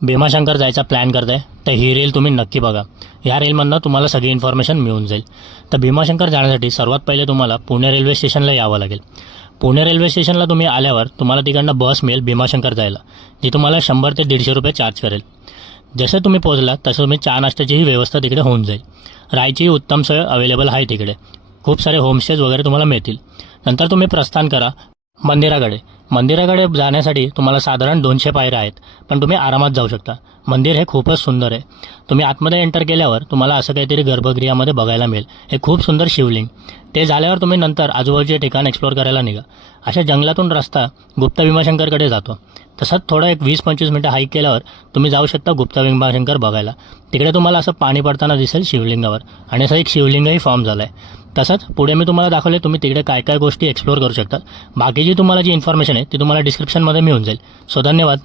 भीमाशंकर जायचा प्लॅन करताय तर ही रील तुम्ही नक्की बघा. या रीलमधनं तुम्हाला सगळी इन्फॉर्मेशन मिळून जाईल. तर भीमाशंकर जाण्यासाठी सर्वात पहिले तुम्हाला पुणे रेल्वे स्टेशनला यावं लागेल. पुणे रेल्वे स्टेशनला तुम्ही आल्यावर तुम्हाला तिकडनं बस मिळेल भीमाशंकर जायला, जी तुम्हाला 100 ते 150 रुपये चार्ज करेल. जसं तुम्ही पोहोचला तसं तुम्ही चहा नाश्त्याचीही व्यवस्था तिकडे होऊन जाईल. राहायची उत्तम सोय अवेलेबल आहे तिकडे. खूप सारे होमस्टेज वगैरे तुम्हाला मिळतील. नंतर तुम्ही प्रस्थान करा मंदिराकडे. मंदिराकडे जाण्यासाठी तुम्हाला साधारण 200 पायऱ्या आहेत, पण तुम्ही आरामात जाऊ शकता. मंदिर हे खूपच सुंदर आहे. तुम्ही आतमध्ये एंटर केल्यावर तुम्हाला असं काहीतरी गर्भगृहामध्ये बघायला मिळेल. हे खूप सुंदर शिवलिंग. ते झाल्यावर तुम्ही नंतर आजूबाजूचे ठिकाण एक्सप्लोर करायला निघा. अशा जंगलातून रस्ता गुप्त भीमाशंकरकडे जातो. तसंच थोडं एक 20-25 मिनटं हाईक केल्यावर तुम्ही जाऊ शकता गुप्त भीमाशंकर बघायला. तिकडे तुम्हाला असं पाणी पडताना दिसेल शिवलिंगावर, आणि असं एक शिवलिंगही फॉर्म झालं आहे. तसंच पुढे मी तुम्हाला दाखवले तुम्ही तिकडे काय काय गोष्टी एक्सप्लोर करू शकता. बाकीची तुम्हाला जी इन्फॉर्मेशन आहे ती तुम्हाला डिस्क्रिप्शनमध्ये मिळून जाईल. सो धन्यवाद.